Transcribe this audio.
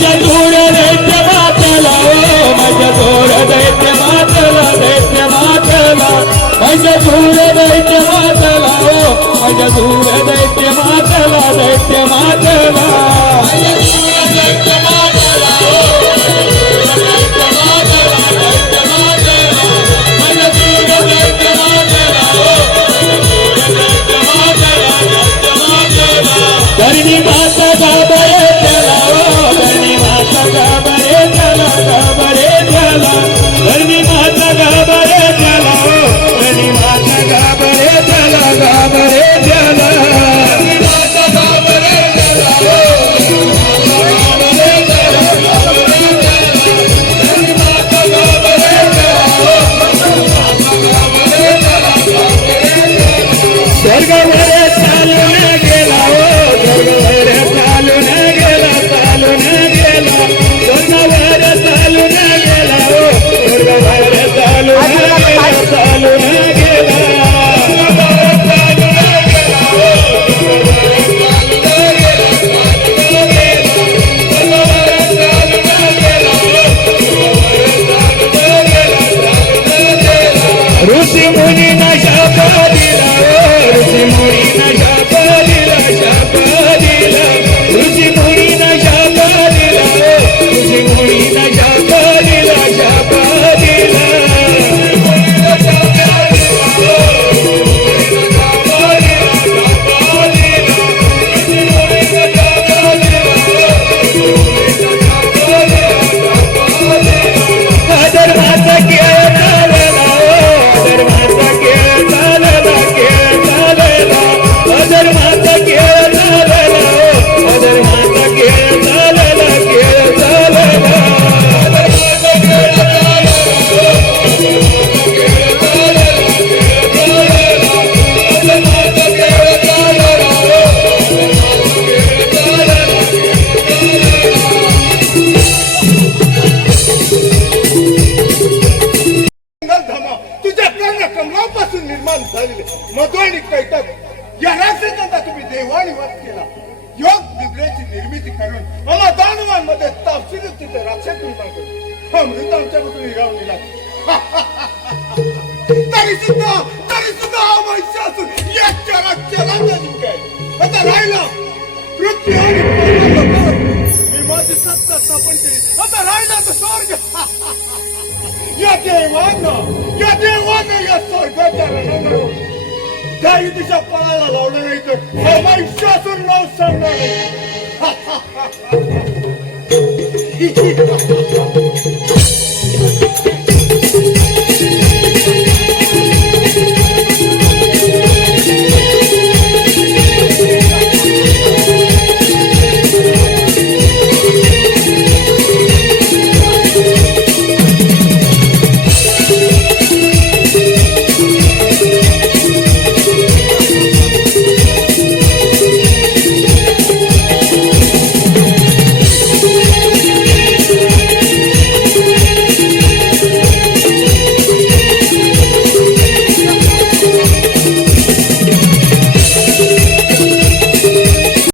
माझ्या धूळ दैत्य मातला माझ्या धूळ दैत्य मातला दैत्य मातला. माझ्या धूळ दैत्य मातला माझ्या धूळ दैत्य मातला दैत्य मातला. धमा तुझ्या कर्ण कमलापासून निर्माण झालेले मधु आणि कैटक या राक्षसांचा तुम्ही देवाणी वध केला. योग दिव्याची निर्मिती करून आम्हा दानवांमध्ये तापशील तिथे राक्षस निर्माण करून अमृत आमच्याकडून हिरावून दिला तरी सुद्धा तरी सुद्धा हा महिषासून या चराचरा नदी काय आता राहिला मृत्यू आणि मी माझी सत्ता स्थापन केली. आता राहिला तर स्वर्ग. या देवानं या देवानं या स्वर्गाच्या रणंगावर काही दिशा पळायला लावलं नाही तर हा महिषासून नाव सांगणार नाही